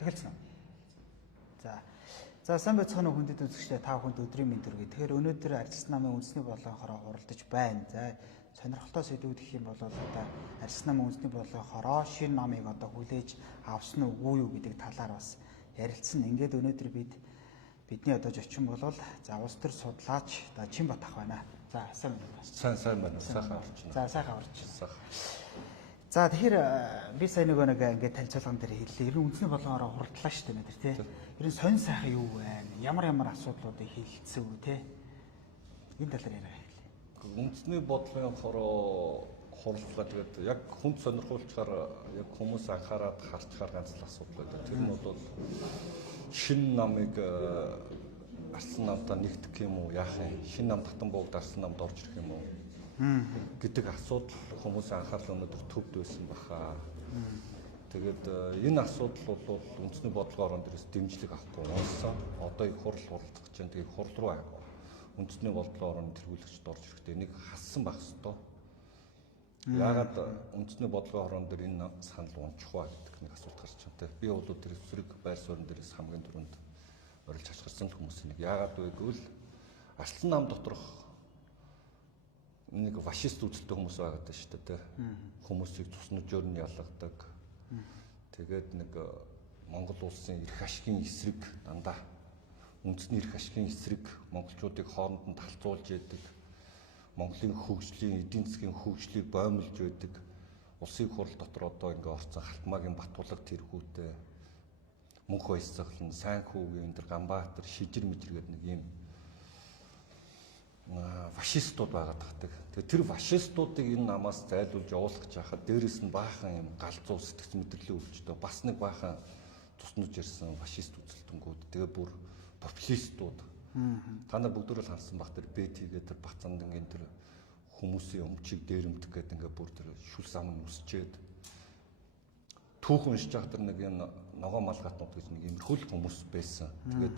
Эхэлсэн. За сайн байцгаана уу хүндэт үзэгчдээ та бүхэнд өдрийн мэнд хүргэе. Тэгэхээр өнөөдөр арчилсан намын үндэсний бодлогын хороо хуралдаж байна. За сонирхолтой сэдвүүд гэх юм бол одоо арчилсан намын үндэсний бодлогын хороо шинэ намыг одоо хүлээж авсан уу юу гэдэг талаар бас ярилцсан. Ингээд өнөөдөр бидний одоо зочин бол за улс төр судлаач Чинбат ах байна. За сайн байна. Сайхан орчин. За сайхан орчин. За тэгэхээр би сайн нэг ингээд танилцуулган дээр хэллээ. Ер нь үндэсний бодлогоороо хурдлаа шүү дээ мэдэр тий. Ер нь сонь сайхан юу вэ? Ямар асуудлуудыг хэлэлцсэн үү тий? Энэ талаар яриа хэлээ. Үндэсний бодлогын хороо хурлаа тэгээд яг хүнд сонирхуулчаар яг хүмүүс анхаарад харчаар ганц л асуудал байдаг. Тэр нь бол шинэ намыг арсан намтаа нэгтгэх юм уу? Яах юм? Шинэ нам татан буугд арсан намд орж ирэх юм уу? Гэдэг асуудал хүмүүс анхаарал өнөөдөр төвд байсан баха. Тэгээд энэ асуудал бол үндэсний бодлогоор дээрээс дэмжлэг авахгүй унсан. Одоо их хурал хуралдах гэж байна. Тэгээд хурал руу үндэсний бодлогоор тэргүүлэгчд орж ирэхдээ энийг хассан байх ёстой. Яагаад үндэсний бодлогоор дээр энэ санал унчих вэ гэдэг нэг асуулт гарч байна. Би бол тэр эсрэг байр суурин дээрээс хамгийн түрүүнд орилж хашгирсан хүмүүс нэг. Яагаад вэ гэвэл арслан нам доторх нэг фашист үзэлтэй хүмүүс байгаад байна шүү дээ. Хүмүүсийг цуснажоор нь ялгадаг. Тэгээд нэг Монгол улсын эрх ашигын эсрэг дандаа үндэсний эрх ашигын эсрэг монголчуудыг хооронд нь талцуулж яадаг. Монголын хөгжлийн, эдийн засгийн хөгжлийг боомлж байдаг. Улсын хурал дотор одоо ингээ орцсон Халтмаагийн Батулга тэргүүтэй Мөнх Баясгалан, Сайнхүүгийн энэ Ганбаатар, Шижир Мэжэр гэдэг нэг юм фашистууд байгаад тахдаг. Тэгээ тэр фашистуудыг энэ намаас зайлуулж явуулах гэж хахад дээрэс нь баахан юм галзуу сэтгц мэдрэлийн өвчтөө бас нэг баахан туснаж ирсэн фашист үзэлтэнгүүд. Тэгээ бүр популистууд. Та нар бүгд л харсан баг тэр БТ-гээ тэр Бацандангийн тэр хүмүүсийн өмчийг дээрэмдэх гэдэг ингээ бүр тэр шүл зам нь үсчээд түүхэн уншиж байгаа тэр нэг юм ногоо малгатнууд гэж нэг имерхүүл хүмүүс байсан. Тэгээд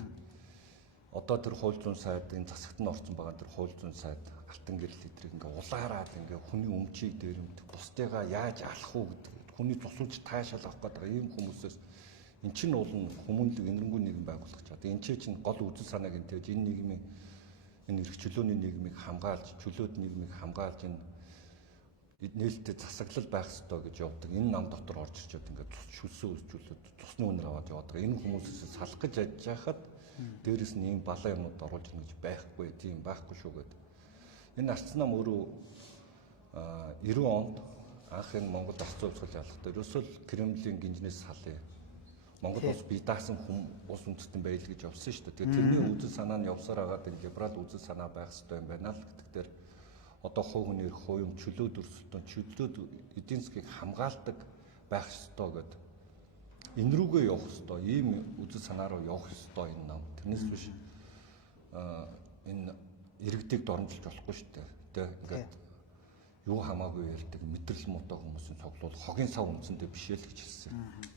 одоо тэр хууль зүйн сайд энэ засагт нь орсон байгаа тэр хууль зүйн сайд алтан гэрэл эдрийг ингээ улаараад ингээ хүний өмчийг дээрэмдэх, бусдыгаа яаж алах уу гэдэг. Хүний цусуулж таашаал авах гэдэг ийм хүмүүсээс эн чинь бол хүмүүнлэг энэрэнгүй нийгэм байгуулах чад. Энд чинь гол үзэл санааг нь тэгж энэ нийгмийн энэ эрх чөлөөний нийгмийг хамгаалж, чөлөөт нийгмийг хамгаалж энэ нээлттэй засаглал байх ёстой гэж явдаг. Энэ нам дотор орж ирчээд ингээ шүлсөө үзүүлээд цусны үнэр аваад явдаг. Энэ хүмүүсээс салах гэж ажиж хахад дээрэс нь ийм балаа юмуд оруулж ирнэ гэж байхгүй, тийм байхгүй шүү гэдэг. Энэ арчсан нам өөрөө 90 онд анх энэ Монгол арц зүйсгэл ялгахдаа ерөөсөө Кремлийн гинжнээс салъя. Монгол улс бие даасан улс үндэстэн байл гэж явсан шүү дээ. Тэгээ тэрний үзэл санаа нь явсаар хагаад энэ либерал үзэл санаа байх хэрэгтэй юм байна л гэдэгтэр одоо хувь хүний эрх, хувийн чөлөөт өрсөлдөөн, чөлөөт эдийн засгийг хамгаалдаг байх ёстой гэдэг. Энэ рүүгээ явах ёстой, ийм үзэл санаа руу явах ёстой энэ нам. Тэрнээс биш энэ иргэдийг доромжилж болохгүй шүү дээ. Тэ ингээд юу хамаагүй ярьдаг мэдрэл муутай хүмүүсийн цуглуул хогийн сав үнцэндээ биш л гэж хэлсэн.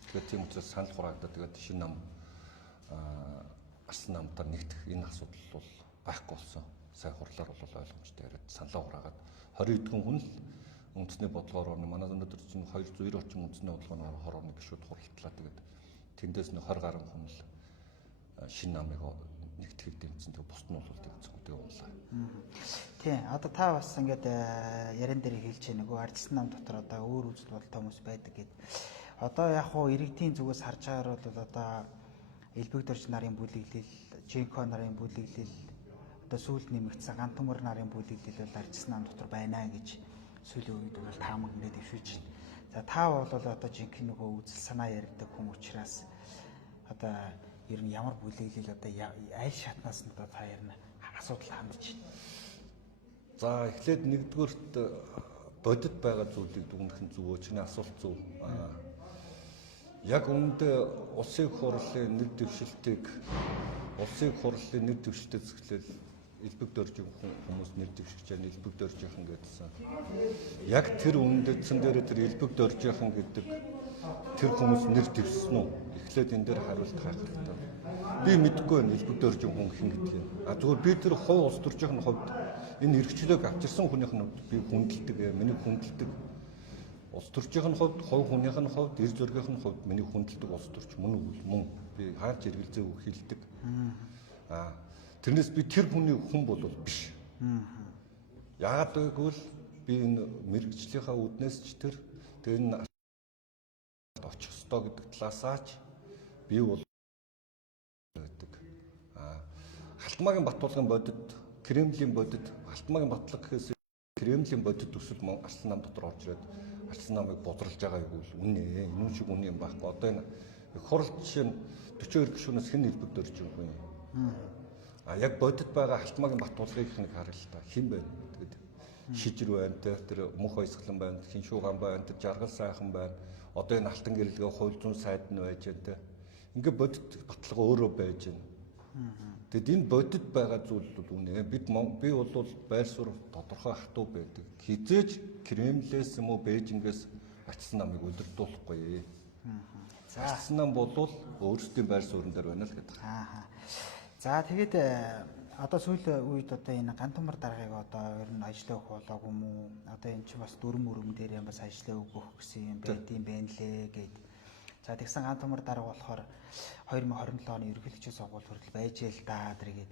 Тэгэхээр тийм учраас санал хураагдаад тэгээд шинэ нам арсан намтаар нэгдэх энэ асуудал бол байхгүй болсон. Сайн хурлаар бол ойлгомжтой яриад саналаа хураагаад 20 эдгэн хүн л үндэсний бодлогоор манай өнөөдөр чинь 290 орчим үндэсний бодлогоор хороо нэг гişүүд хуралдлаа. Тэгээд тэндээс нэг 20 гаруй хүн л шинэ намыг нэгтгэх дэмжсэн. Тэгээд бусд нь бол тэгцгүй унлаа. Тий, одоо та бас ингээд яран дээр хэлж байгаа нөгөө арчилсан нам дотор одоо өөр үзэл бодолтой хүмүүс байдаг гэдэг. Одоо яг хуу иргэдийн зүгээс харж байгаагаар бол одоо элбэгдэрч нарын бүлэглэл, Жинко нарын бүлэглэл, одоо сүүлд нэмэгдсэн Гантумар нарын бүлэглэл бол арчилсан нам дотор байна гэж сүүлийн үед бол таамаг ингээд дэвшүүлж байна. За та бол одоо жинхэнэ нөгөө үзэл санаа ярьдаг хүн учраас одоо ер нь ямар бүлэглэл одоо аль шатнаас нь одоо та ярина асуудал хамарч байна. За эхлээд нэгдүгээрт бодит байгаа зүйлийг дүгнэх нь зөв, чиний асуулт зөв. Яг үүндээ улсын хурлын нэр дэвшилтийг зөвхлөл элбэг дөржин хүмүүс нэр дэвшиж байгаа элбэг дөржинхан гэдсэн. Яг тэр үндэдсэн дээр тэр элбэг дөржинхан гэдэг тэр хүмүүс нэр дэвшсэн үү? Эхлээд энэ дээр хариулт хайх хэрэгтэй. Би мэдэхгүй байна элбэг дөржин хүн хэн гэдгийг. Зүгээр би тэр хувь улс төржийнхэн хувьд энэ эрхчлөөг авчирсан хүнийх нь би хүндэлдэг, миний хүндэлдэг Улс төрчийн хувьд, хувь хүнийх нь хувьд, эр зөргийнх нь хувьд миний хүндэлдэг улс төрч мөн үгүй мөн. Би хаач эргэлзээ үг хэлдэг. Тэрнээс би тэр хүний хүн бол биш. Яагаад гэвэл би энэ мэрэгжлийнхаа үднээс ч тэр энэ очих ёстой гэдэг талаасаач би бол гэдэг. Халтмаагийн Баттулгын бодит, Кремлийн бодит, Халтмаагийн Батлаг гэхээс Кремлийн бодит төсөл Арслан нам дотор орж ирээд Арслан намыг бодролж байгаа юу гэвэл үнэ. Энэ шиг үнэ юм байхгүй. Одоо энэ хурал жишээ нь 42 гишүүнээс хэн хэлбэгдэрч байгаа юм. Яг бодит байгаа Халтмаагийн Баттулгыг нэг харъя л та. Хэн бэ гэдэг. Шижир байна, тэр мөх баясгалан байна, хиншуугаан байна, тэр жаргал сайхан байна. Одоо энэ алтан гэрэлгээ хууль зүйн сайд нь байж байна те. Ингээ бодит баталгаа өөрөө байж байна. Тэгэд энэ бодит байгаа зүйл бол үнэ. Би бол байр суурь тодорхой хатуу байдаг. Хизээж Кремлээс юм уу Бээжингээс Арслан намыг удирдуулахгүй. Арслан нам бол өөрсдийн байр суурин дээр байна л гэдэг. За тэгээд одоо сүүлийн үед одоо энэ гантумар даргаыг одоо ер нь ажиллаа өгөх болоогүй юм уу? Одоо энэ чи бас дүрм өрөм дээр юм бас ажиллаа өгөх гэсэн юм байдсан байна лээ гэд. За тэгсэн гантумар дарга болохоор 2027 оны ерөнхийлөгчийн сонгуульд хүртэл байж л да тэргээд.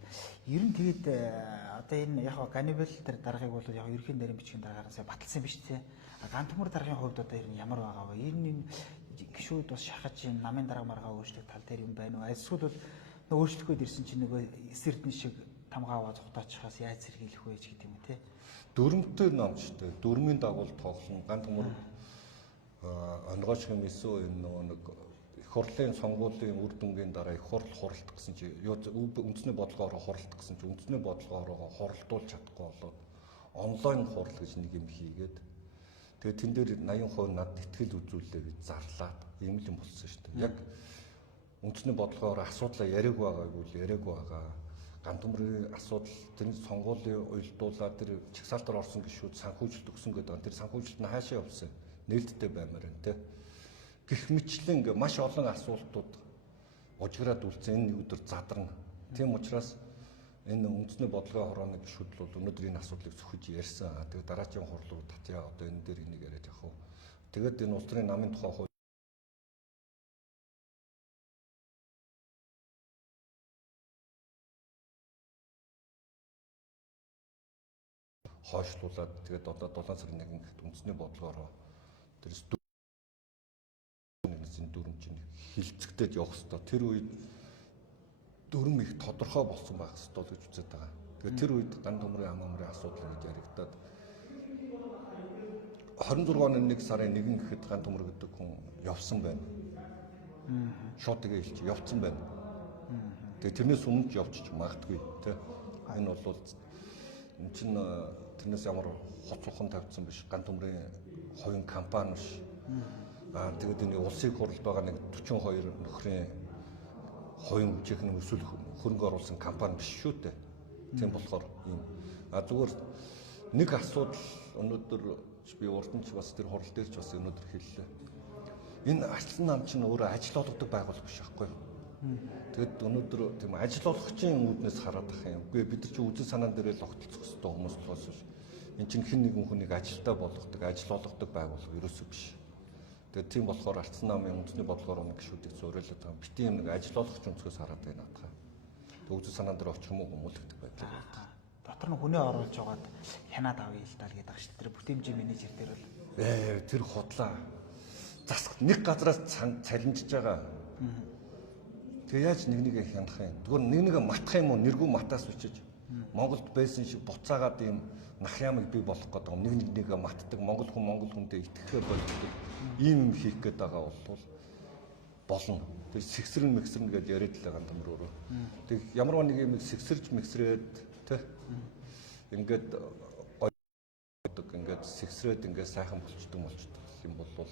Ер нь тэгээд одоо энэ яг ганибал тэр даргаыг бол яг ерөнхий нарийн бичгийн даргаараас баталсан биз дээ. Гантумар даргын хувьд одоо ер нь ямар байгаа вэ? Ер нь энэ гişүүд бас шахаж энэ намын дарга маргаа өөрчлөх тал дээр юм байна уу? Эсвэл бол өөрчлөхөд ирсэн чинь нөгөө эсэрдэн шиг тамгааваа цухтаачихаас яаж сэргийлэх вэ ч гэдэг юм те. Дүрмтэй ном шүү дээ. Дүрмийн дагуу тоглоно. Гантумар онгооч юм эсвэл энэ нэг их хурлын сонгуулийн үр дүнгийн дараа их хурл хуралдах гэсэн чи үндэсний бодлогоор хуралдах гэсэн чи үндэсний бодлогоор хуралдуулж чадахгүй болоод онлайн хурал гэж нэг юм хийгээд тэгээд тэн дээр 80% над итгэл үзүүлээ гэж зарлаад ийм л юм болсон шүү дээ. Яг үндэсний бодлогоор асуудлаа яриаг байгаа гэвэл яриаг байгаа. Гантумрын асуудал тэр сонгуулийн уялдуулаад тэр чагсаалтаар орсон гişүүд санхүүжилт өгсөн гэдэг. Тэр санхүүжилт нь хаашаа явсан? Нээлттэй баймаар байна те. Гэх мэтлэн маш олон асуултууд ужиграад үлдсэн энэ нэг өдөр задарна. Тийм учраас энэ үндэсний бодлогын хорооны гишүүд бол өнөөдөр энэ асуудлыг зөвхөж ярьсан. Тэгээд дараагийн хурлууд татъя одоо энэ дээр энийг яриад явах уу. Тэгээд энэ улс төрийн намын тухай хойшлуулад тэгээд одоо 7 сарын 1-нд үндэсний бодлогоор тэр дүрм чинь хилцэгдээд явах хэвээр тэр үед дүрм их тодорхой болсон байх хэвээр гэж үзээд байгаа. Тэгээд тэр үед гантумрын ам амрын асуудал гэж яригадаад 26 оны 1 сарын 1 гэхэд гантумр гэдэг хүн явсан байна. Шууд тэгээ хэлчих явцсан байна. Тэгээд тэрнээс өмнө ч явчих магадгүй тий. Энэ бол энэ чинь тэрнээс ямар хоц хухан тавьсан биш. Гантумрын хувийн компани биш. Тэгээд энэ улсын хурлд байгаа нэг 42 нөхрийн хувийн хүчийнхэн өсвөл хөрөнгө оруулсан компани биш шүү дээ. Тийм болохоор ийм зүгээр нэг асуудал өнөөдөр би урд нь ч бас тэр хурал дээр ч бас өнөөдөр хэллээ. Энэ Арслан нам чинь өөрөө ажил олгодог байгууллага биш байхгүй юу? Тэгэд өнөөдөр тийм ажил олгогчийн үүднээс хараад ах юм. Үгүй бид нар чи үзэн санаан дээр л огтлцох хэрэгтэй хүмүүс болохоос биш. Энд чинь хэн нэгэн хүнийг ажилдаа болгодог, ажил олгодог байгууллага ерөөсөө биш. Тэгээд тийм болохоор Арслан намын үндэсний бодлогоор нэг гişүүдийг зөөрөлөд байгаа. Бити юм нэг ажил олгогч өнцгөөс хараад байна надад. Тэгээд үзэн санаан дээр очих юм уу гомуулдаг байдаг. Дотор нь хүнээ оруулж байгаад хянаад авъя л даа л гэдэг шүү дээ. Тэр бүтээмжийн менежер дээр бол тэр хотлаа засах нэг газраас цалинжиж байгаа. Тэгээ яаж нэг хянах юм? Тэгвэл нэг матах юм уу? Нэргүй матаас үчиж Монголд байсан шиг буцаагаад ийм нах ямыг бий болох гэдэг нэг матдаг монгол хүндээ итгэхээ болдог ийм юм хийх гээд байгаа бол болно. Тэгээ сэгсрэн гэдэг яриад л байгаа юм өөрөө. Тэг ямар нэг юм сэгсэрж мэгсрээд тэ ингээд гоё ингээд сэгсрээд ингээд сайхан болчдөг юм бол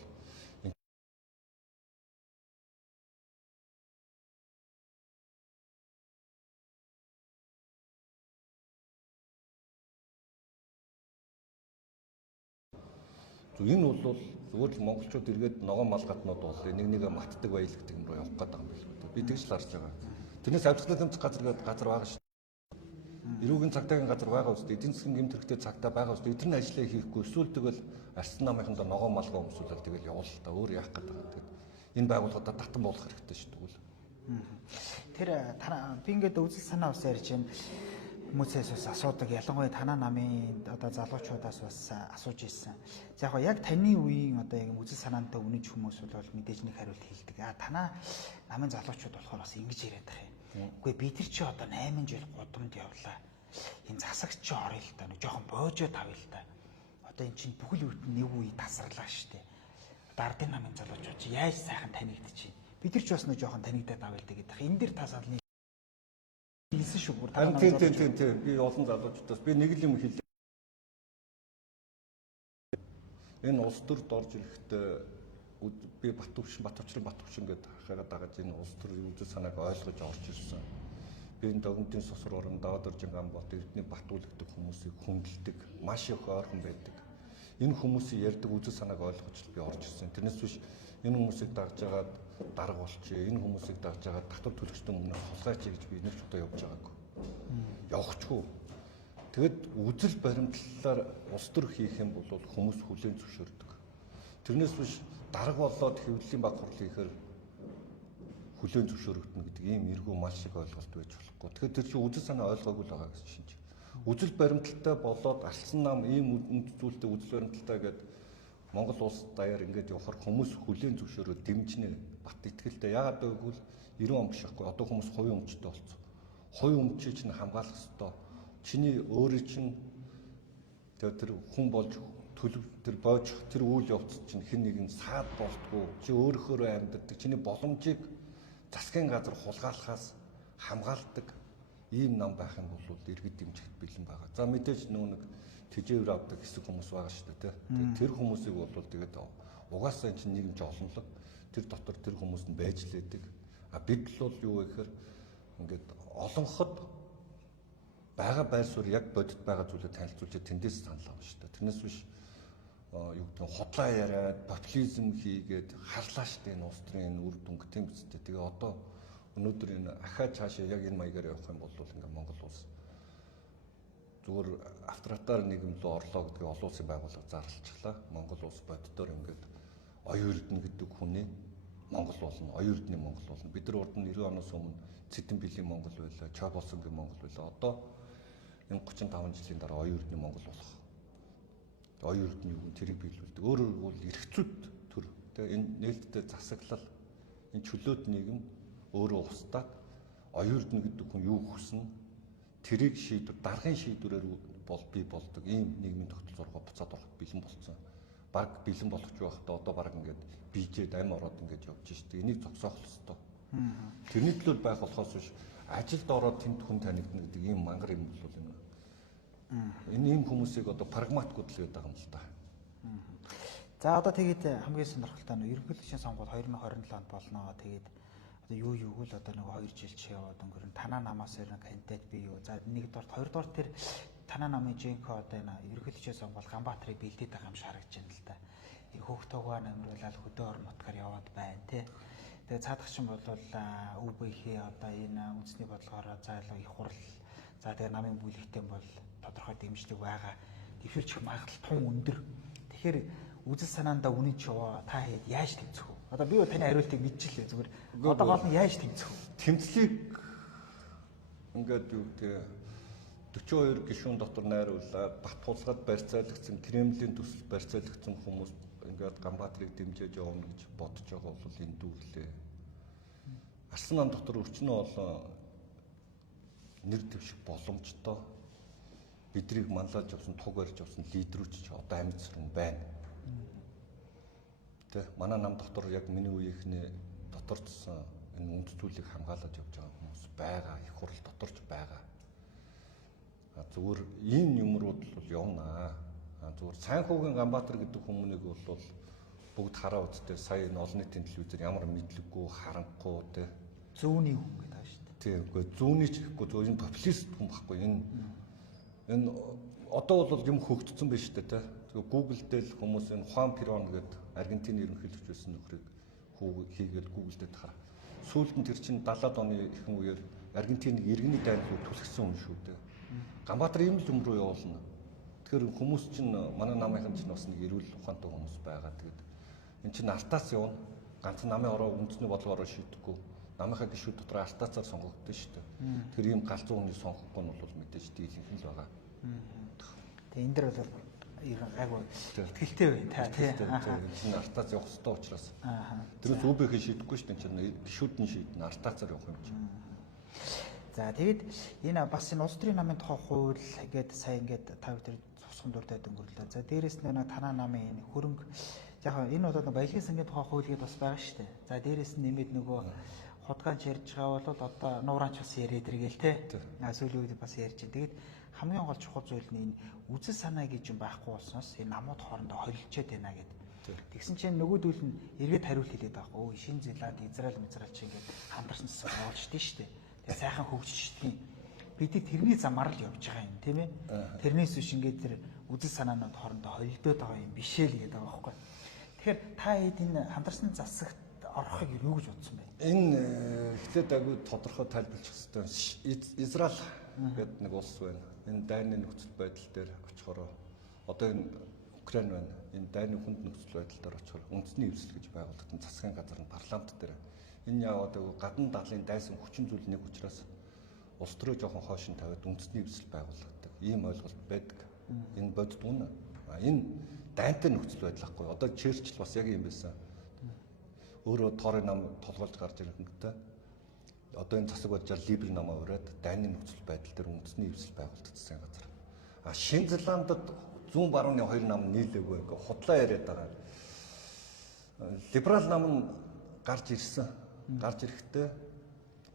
энэ бол зүгээр л монголчууд эргээд ногоон мал гаднууд бол нэгээ матдаг баял гэдэг юм руу явах гээд байгаа юм биш үү? Би тэгж л харж байгаа. Тэрнээс авчрал тэмцэх газар байгаа шүү. Эрүүгийн цагдаагийн газар байгаа үстэй, эдийн засгийн гэмт хэрэгтэй цагдаа байгаа үстэй. Эдгээр нь ажлаа хийхгүй эсвэл тэгэл арслан намынханд ногоон малгай өмсүүлэл тэгэл явуул та өөр яах гэдэг. Тэгээд энэ байгууллагуудад татан болох хэрэгтэй шүү дээ. Тэр би ингээд үзэл санаа бас ярьж байна. Хүмүүсээс бас асуудаг, ялангуяа танаа намын одоо залуучуудаас бас асууж ирсэн. За яг таны үеийн одоо яг үзэл санаантай үнэж хүмүүс бол мэдээж нэг хариулт хэлдэг. Танаа намын залуучууд болохоор бас ингэж яриад байгаа юм. Үгүй бид нар чи одоо 8 жил гудамд явлаа. Энэ засагч чи орё л та, нэг жоохон боожоо тавь л та. Одоо эн чинь бүхэл бүтэн нэг үе тасарлаа штэ. Одоо ардын намын залуучууд чи яаж сайхан танигдчих. Бид нар ч бас нэг жоохон танигдаад авъя л гэдэг. Энэ дэр тасаал хэлсэн шүү бүр танаа тийм би олон залуучуудаас би нэг л юм хэлээ. Энэ улс төрд орж ирэхдээ би Батөвчин гэдэг хахаараа дагаж энэ улс төрийн үзэл санааг ойлгож орж ирсэн. Би энэ Догомтын Сосор орон Даадоржин Гамболт Эрдэнэ Батуулагддаг хүмүүсийг хүндэлдэг, маш их ойрхон байдаг. Энэ хүмүүсийн ярьдаг үзэл санааг ойлгож би орж ирсэн. Тэрнээс биш энэ хүмүүсийг дагж агаад дарга болчих. Энэ хүмүүсийг дагж агаад татвар төлөгчдөн өмнө хулгайч гэж би нэг ч удаа явж байгаагүй. Явахчгүй. Тэгэд үзэл баримтлалаар улс төр хийх юм бол хүмүүс хүлээн зөвшөөрдөг. Тэрнээс биш дарга болоод хэвлэлийн баг хурлын ихээр хүлээн зөвшөөрөгдөн гэдэг ийм эргүү мал шиг ойлголт байж болохгүй. Тэгэхээр тэр чинь үзэл санаа ойлгоогүй л байгаа гэсэн чинь. Үзэл баримталтай болоод алсан нам ийм зүйлтэй үзэл баримталтай гэдэг Монгол улс даяар ингээд явахаар хүмүүс хүлээн зөвшөөрөө дэмжнэ бат итгэлтэй. Яагаад гэвэл 90 он биш байхгүй. Одоо хүмүүс хувийн өмчтэй болцсон. Хувийн өмчийг чинь хамгаалах ёстой. Чиний өөрөө чинь тэр хүн болж төлөв тэр боож тэр үйл явц чинь хэн нэгэн саад болтгоо. Чи өөрөөхөө амьддаг. Чиний боломжийг засгийн газар хулгайлахаас хамгаалдаг ийм нам байх юм бол иргэд дэмжихт бэлэн байгаа. За мэдээж нөө нэг тэжээвэр авдаг хэсэг хүмүүс байгаа шүү дээ. Тэр хүмүүсийг бол тэгээд угаасаа энэ чинь нийгэмч олонлог. Тэр дотор тэр хүмүүс нь байж лээдэг. Бид л бол юу вэ гэхээр ингээд олонход байгаа байр суурь яг бодит байгаа зүйлээ танилцуулж тэндээс санал авна шүү дээ. Тэрнээс биш юу гэдэг хотлоо яриад популизм хийгээд харлаа шүү дээ энэ улс төрийн энэ үр дүнг тийм үстэй. Тэгээ одоо өнөөдөр энэ ахаа цаашаа яг энэ маягаар явах юм бол ингээд Монгол улс зүгээр авторитар нийгэм рүү орлоо гэдгийг олон улсын байгууллага зарлалцглаа. Монгол улс боддоор ингээд оюун эрдэнэ гэдэг хүний Монгол болно, оюун эрдэнэ Монгол болно. Бид нар урд нь 90 оноос өмнө Цэдэн Билийн Монгол байлаа, Чоболсонгийн Монгол байлаа. Одоо энэ 35 жилийн дараа оюун эрдэнэ Монгол болох. Оюун эрдэнэ юу тэрийг биелүүлдэг. Өөрөөр бол эрхцүүд төр. Тэгээ энэ нээлттэй засаглал, энэ чөлөөт нийгэм өөрөө устдаад оюун эрдэнэ гэдэг хүн юу хүснэ тэрийг шийдвэр даргын шийдвэрээр бол бий болдог ийм нийгмийн тогтол зургаа буцаад ороход бэлэн болсон. Баг бэлэн болох ч байхдаа одоо баг ингээд бийжээд амь ороод ингээд явж штеп. Энийг зогсоох ёстой. Тэрний төлөө байх болохоос биш ажилд ороод тэнд хүн танигдна гэдэг ийм мангар юм бол энэ. Энэ ийм хүмүүсийг одоо прагматикуд л байдаг юм л да. За одоо тэгээд хамгийн сонирхолтой нь ерөнхийлөгчийн сонгуул 2027 онд болно. Тэгээд одоо юу л одоо нэг 2 жил чи яваад өнгөрөн танаа намаас нэг кандидат бий юу. За нэгдүгээр хоёрдугаар тэр танаа намын Жинко одоо энэ ерөнхийлөгчийн сонгуул Ганбаатарыг бэлдээд байгаа юм шиг харагдаж байна л да. Хөөхтөгөө нэмрүүлээд хөдөө орон нутгаар яваад байна тий. Тэгээ цаадахчин бол ÜБХ одоо энэ үндэсний бодлогоор зайлуу их хурл за тэгээ намын бүлэгтэн бол тодорхой дэмжлэг байгаа. Тэвшүүлчих магадлал тун өндөр. Тэгэхээр үзэл санаандаа үнэн ч яваа та хэд яаж тэмцэх вэ? Одоо би бол таны хариултыг мэдчихлээ зүгээр. Одоо гол нь яаж тэмцэх вэ? Тэмцлийг ингээд юу гэдэг 42 гишүүн дотор найруулаад бат хулгайд барьцаалагдсан Кремлийн төсөл барьцаалагдсан хүмүүс ингээд Ганбаатарыг дэмжиж явна гэж бодож байгаа бол энэ дүүрлээ. Арслан нам дотор өчнөө олон нэр дэвших боломжтой биднийг манлайлж авсан туг барьж авсан лидерүүд ч одоо амьдсран байна. Тэ манай нам дотор яг миний үеийнхний доторчсон энэ үнд зүйлийг хамгаалаж явж байгаа хүмүүс байгаа. Их хурл доторч байгаа. Зүгээр ийм юмрууд бол явнаа. Зүгээр Сайнхүүгийн Ганбаатар гэдэг хүмүүнийг бол бүгд хараа үзтээ сая энэ олон нийтийн телевизээр ямар мэдлэггүй харанхуй тэ зүүнний хүн гэдэг байгаа шүү дээ. Тийм үгүй зүүнний ч гэхгүй зөв энэ популист хүн байхгүй энэ одоо бол юм хөгжсөн байж тээ тэ. Тэгээ Google дээр хүмүүс энэ Хуан Перон гэдэг Аргентины ерөнхийлөгч байсан нөхрийг хийгээд Google дээр хараа. Сүүлд нь тэр чинь 70-аад оны ихэнх үеэр Аргентиныг иргэний дайны төсгсөн хүн шүү дээ. Ганбаатар ийм л юм руу явуулна. Тэгэхээр хүмүүс чинь манай намынхан чинь бас нэг эрүүл ухаантай хүмүүс байгаа. Тэгээд эн чинь артаас явна. Ганц намын ороо үндэсний бодлогоор шийдэхгүй. Намынхаа гишүүд дотор артаасаар сонгогдсон шүү дээ. Тэгэхээр ийм галзуу хүний сонгохгүй нь бол мэдээж дийлэнх нь л байгаа. Тэгээ энэ дэр бол гайгүй ихтгэлтэй байна та тий. Энэ артаас явах хэрэгтэй учраас. Тэрээс өвбөхийн шийдэхгүй шүү дээ. Энэ гишүүд нь шийднэ. Артаасаар явах юм чинь. За тэгээд энэ бас энэ улс төрийн намын тухай хууль гэдэг сая ингээд та бүхэн цусган дуртай өнгөрлөө. За дээрэс нь танаа намын энэ хөрөнгө яг энэ бол баялагын сангийн тухай хууль гэдэг бас байгаа шүү дээ. За дээрэс нь нэмээд нөгөө худгаанч ярьж байгаа бол одоо нуураанч бас яриад иргээл те. Сүүлийн үед бас ярьж байна. Тэгээд хамгийн гол чухал зүйл нь энэ үзэл санаа гэж юм байхгүй болсноос энэ намууд хоорондоо холилчод байна гэдэг. Тэгсэн чинь нөгөөдөл нь эргээд хариулт хэлээд байгаа. Өө Шинэ Зеланд, Израиль чи ингээд хамтарсан засаг болж штэ. Тэгээ сайхан хөгжиж штэ. Бид тэрний замаар л явж байгаа юм тийм ээ. Тэрнээс биш ингээд тэр үзэл санаанууд хоорондоо холилдоод байгаа юм биш ээ л гэдэг байгаа байхгүй. Тэгэхээр та хэд энэ хамтарсан засагт орохыг юу гэж бодсон бэ? Энэ эхлээд агуу тодорхой тайлбарлах хэрэгтэй. Израиль гэдэг нэг улс байна. Энэ дайны нөхцөл байдал дээр очихороо одоо энэ Украин байна. Энэ дайны хүнд нөхцөл байдал дээр очихоор үндэсний эвсэл гэж байгуулагдсан засгийн газар нь парламент дээр энэ яваад гадна даалын дайсан хүчин зүйл нэг учраас улс төрөө жоохон хойш нь тавиад үндэсний эвсэл байгуулагддаг. Ийм ойлголт байдаг. Энэ бодд үнэ. Энэ дайнтай нөхцөл байдал ахгүй. Одоо Черчилль бас яг юм байсан. Өөрөө тоорын нам толгойлж гарч ирэнгүүтээ одоо энэ засаг бодлоор либер намаа ураад дайны нөхцөл байдал дээр үндэсний эвсэл байгуулагдсан газар. Шинэ Зеландд зүүн барууны хоёр нам нийлээгүй ингээ худлаа яриад байгаа. Либерал нам нь гарч ирсэн. Гарч ирэхдээ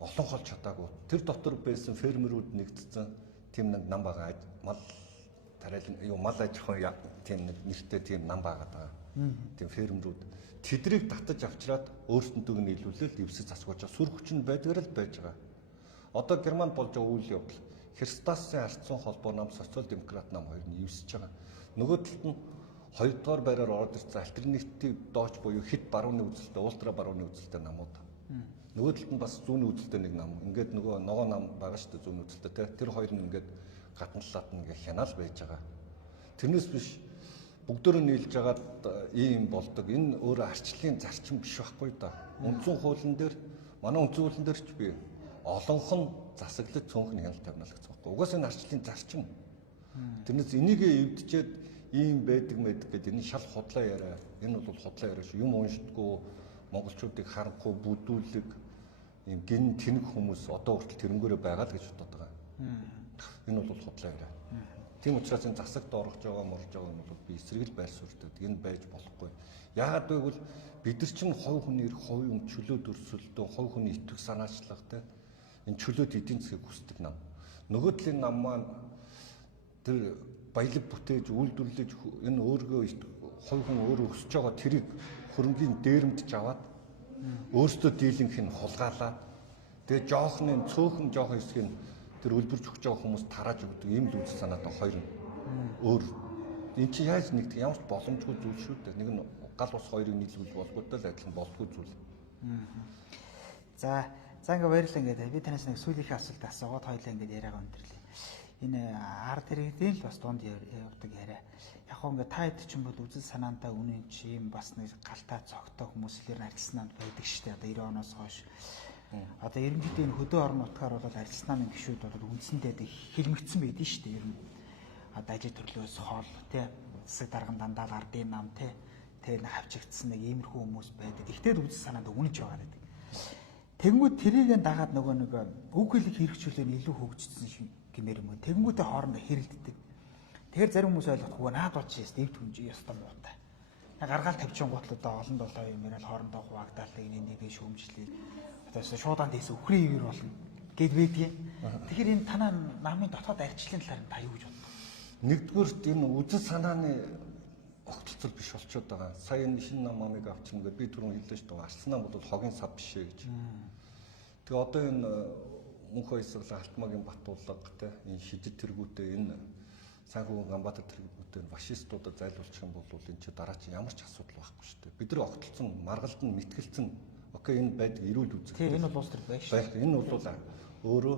олон хол чадаагүй. Тэр дотор байсан фермерүүд нэгдсэн тийм нэг нам байгаа. Мал тариалан мал аж ахуйн тийм нэг нэртэй тийм нам байгаа. Тийм фермерүүд тэдрийг татаж авчираад өөрсөндөө нийлүүлээд эвсэг засгуулж сүр хүчин байдгаар л байж байгаа. Одоо Германд болж байгаа үйл явдал Херстасын ардсан холбоо нам социал демократ нам хоёр нь эвсэж байгаа. Нөгөө талд нь хоёрдугаар байраар ороод ирсэн альтернатив дооч буюу хит барууны үзэлтэй, ультра барууны үзэлтэй намууд. Нөгөө талд нь бас зүүнний үзэлтэй нэг нам. Ингээд нөгөө ногоо нам байгаа шүү дээ зүүнний үзэлтэй. Тэр хоёр нь ингээд гадналаад нь ингээд хянаал байж байгаа. Тэрнээс биш бүгдөө нийлж хагаад ийм болдог. Энэ өөрөө арчлалын зарчим биш байхгүй да. Үндсэн хуулийн дээр манай үндсэн хуулийн дээр ч би олонх нь засаглаж цөөнх нь хяналт тавина л гэсэн байхгүй. Угаас энэ арчлалын зарчим. Тэрнээс энийг эвдчихэд ийм байдаг мэдэг гэдэг энэ шал худлаа яриа. Энэ бол худлаа яриа шүү. Юм уншдаггүй монголчуудыг харанхуй бүдүүлэг ийм гин тэнэг хүмүүс одоо хүртэл тэрнгээрээ байгаа л гэж бодод байгаа. Энэ бол худлаа яриа. Тийм учраас энэ засагт орж байгаа морж байгаа юм бол би эсрэг л байр суурьтай. Энэ байж болохгүй. Яагаад гэвэл бид нар чинь хувь хүний хувь юм чөлөө төрсөлтөө хувь хүний итгэх санаачлагтай энэ чөлөөт эдийн засгийг хүсдэг нам. Нөгөө талын нам маань тэр баялаг бүтээж үйлдвэрлэж энэ өөргөө хувь хүн өөрөө өсөж байгаа тэрийг хөрөнгийн дээрэмдж аваад өөртөө дийлэнх нь хулгаалаад тэгээ жоохны цөөхөн жоох хэсгийг тэр үлбэрж өгч байгаа хүмүүс тарааж өгдөг ийм л үзэл санаатай хоёр нь өөр. Энд чи яаж нэгдэх ямар ч боломжгүй зүйл шүү дээ. Нэг нь гал ус хоёрыг нийлүүлж болгоодаа л адилхан болтгүй зүйл. За ингээ баярлалаа ингээд би танаас нэг сүүлийнхээ асуулт асуугаад хоёлаа ингээд яриагаа өндөрлөө. Энэ ард иргэдийн л бас дунд явдаг яриа. Яг хөө ингээд та хэд ч юм бол үзэл санаантай үнэн чи юм бас нэг галтаа цогтой хүмүүсээр арилснаад байдаг шүү дээ. Одоо 90 оноос хойш. Одоо ерөнхийдөө энэ хөдөө орон нутгаар бол арилснаа гişүүд бол үндсэндээ хэлмэгдсэн байдэн шүү дээ. Ер нь одоо ажил төрлөөс хоол тий засаг дарган дандаа л ардын нам тий нэг хавчигдсан нэг иймэрхүү хүмүүс байдаг. Ихтэй үзэл санаанд үнэнч байгаа гэдэг. Тэнгүүд тэрийг дагаад нөгөө нэг үг хэлийг хэрэгжүүлэх нь илүү хөгжсөн гэмээр юм. Тэнгүүдээ хоорондоо хэрэлддэг. Тэгэхээр зарим хүмүүс ойлгохгүй наад бол чи дэв түнж ёстой муутай. Гаргаал тавьчихгоот л одоо олон долоо юм яриад хоорондоо хуваагдаад нэг шүүмжлэе. Одоо шуудаан дэс өхрийн ивэр болно гэд байдгийг. Тэгэхээр энэ танаа намын дотоод арчлалын талаар та юу гэж боддог? Нэгдүгüүрт энэ үзэл санааны огтлцол биш болчиход байгаа. Сая энэ шинэ нам амыг авчихна гэдэг би түрүүн хэллээ шүү дээ. Арслан нам бол хогийн сав биш ээ гэж. Тэгээ одоо энэ мөнх баясгалан Алтмаагийн Батуулга те энэ шидэт тэргүүтээ энэ Санхүүгийн Ганбаатар тэргүүтээ фашистуудад зайлуулчих юм бол энэ чи дараа чи ямар ч асуудал байхгүй шүү дээ. Бид нар огтлцсон, маргалд нь мэтгэлцэн окей энэ байдаг эрүүл үзэл. Тийм энэ бол улс төр байх шүү. Энэ бол өөрөө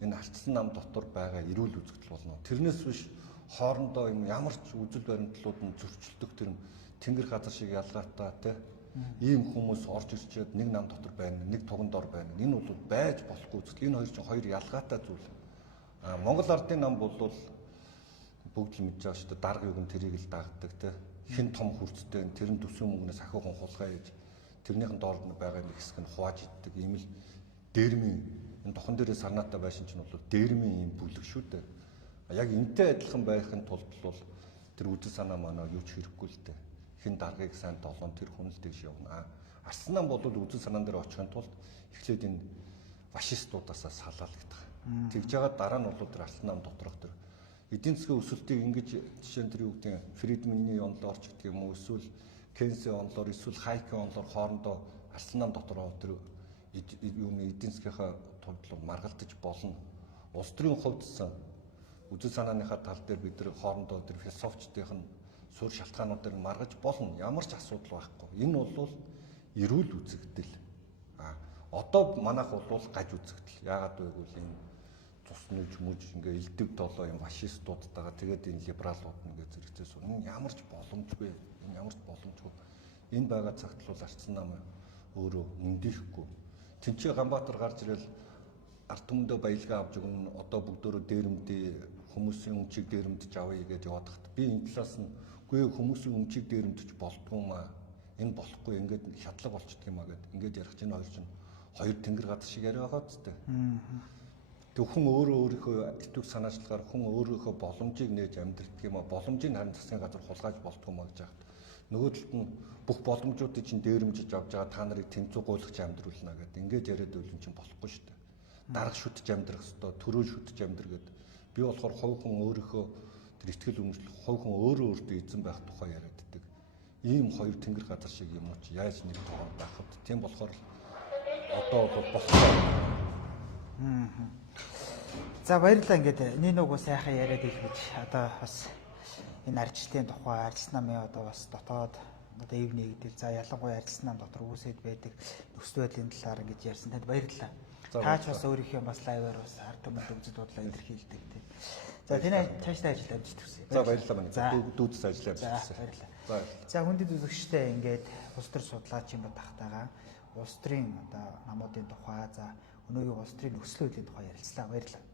энэ алдсан нам дотор байгаа эрүүл үзэгдэл болно. Тэрнээс биш хоорондоо юм ямар ч үзэл баримтлууд нь зөрчилдөх тэр тэнгэр газар шиг ялгаатай те ийм хүмүүс орж ирчээд нэг нам дотор байна, нэг туган дор байна. Энэ бол байж болохгүй үзэгдэл. Энэ хоёр чинь хоёр ялгаатай зүйл. Монгол ардын нам бол бүгд л мэдж байгаа шүү дээ. Дарга юг нь тэрийг л дагдаг те. Хин том хүрцтэй тэр нь төсөө мөнгнөөс ахиухан хулгай хийж тэрнийхэн доор байгаа нэг хэсэг нь хувааж иддэг. Ийм л дээрмийн энэ тохон дээрээ сарнаатай байшин чинь бол дээрмийн ийм бүлэг шүү дээ. Яг энтэй адилхан байхын тулд бол тэр үзэл санаа манай юу ч хэрэггүй л дээ. Хин даргыг сайн долоон тэр хүн л дэш явна. Арслан бол үзэл санаан дээр очихын тулд эхлээд энэ фашистуудаасаа салаалагдах. Тэгж байгаа дараа нь бол тэр арслан доторх тэр эдийн засгийн өсөлтийг ингэж жишээ нь тэр юу гэдэг Фридманы онлоор ч гэдэг юм уу эсвэл Кейнсийн онлоор эсвэл Хайкийн онлоор хоорондоо арслан дотор тэр юуны эдийн засгийнхаа тулд маргалдаж болно. Улс төрийн хувьдсан үзэл санааныхаа тал дээр бид нар хоорондоо тэр философчдын суурь шалтгаануудыг маргаж болно. Ямар ч асуудал байхгүй. Энэ бол эрүүл үзэгдэл. Одоо манайх бол гаж үзэгдэл. Яагаад гэвэл энэ цусны жүмүж ингээ элдв долоо юм фашистуудтайгаа тэгээд энэ либералууд ингээ зэрэгцээс энэ ямар ч боломжгүй. Энэ ямар ч боломжгүй. Энэ байгаа цагт л арчсан нам өөрөө нүндихгүй. Тэнцээ Ганбаатар гарч ирэл ард түмэндээ баялгаа авч өгнө. Одоо бүгдөө дээрэмдээ хүмүүсийн өмчийг дээрэмдэж авъя гэж яваад хат. Би энэ талаас нь үгүй хүмүүсийн өмчийг дээрэмдэж болдгоо маа. Энэ болохгүй ингээд шатлаг болчихдөг юм а гэд ингээд ярих чинь хоёр чинь хоёр тэнгэр газар шиг яриа байгаа зү. Тэг хүн өөрөө өөрийнхөө итвэг санаачлагаар хүн өөрийнхөө боломжийг нээж амьдрэх юм а боломжийг харин засгийн газар хулгайж болдгоо маа гэж хат. Нөгөө талд нь бүх боломжуудыг чинь дээрэмжиж авч байгаа та нарыг тэнцвгүйгч амьдруулна гэд ингээд яриад байлын чинь болохгүй шүү дээ. Дарга шүтж амьдрах ёстой, төрөө шүтж амьдр гэд би болохоор хувь хүн өөрийнхөө тэр ихтгэл өмчлөх хувь хүн өөрөө өөртөө эзэн байх тухай яриаддаг. Ийм хоёр тэнгэр газар шиг юм уу чи яаж нэг тоон байх вэ? Тийм болохоор одоо бол болохгүй. За баярлалаа ингээд нинугуу сайхан яриад илгэж одоо бас энэ арчтын тухай арчс намын одоо бас дотоод одоо эв нэгдэл за ялангуяа арчс нам дотор үүсэд байдаг нөхцөл байдлын талаар ингэж ярьсан танд баярлалаа. Таач бас өөрийнхөө бас лайваар бас ард түмэнд үзэл бодлоо илэрхийлдэг тийм. За тэнэ цаашдаа ажил амжилт хүсье. За баярлалаа манай. Дүүдс ажил амжилт хүсье. Баярлалаа. За хүндэт үзэгчтэй ингээд улс төр судлаачийн батхтайгаа улс төрийн одоо намуудын тухай за өнөөгийн улс төрийн нөхцөл байдлын тухай ярилцлаа. Баярлалаа.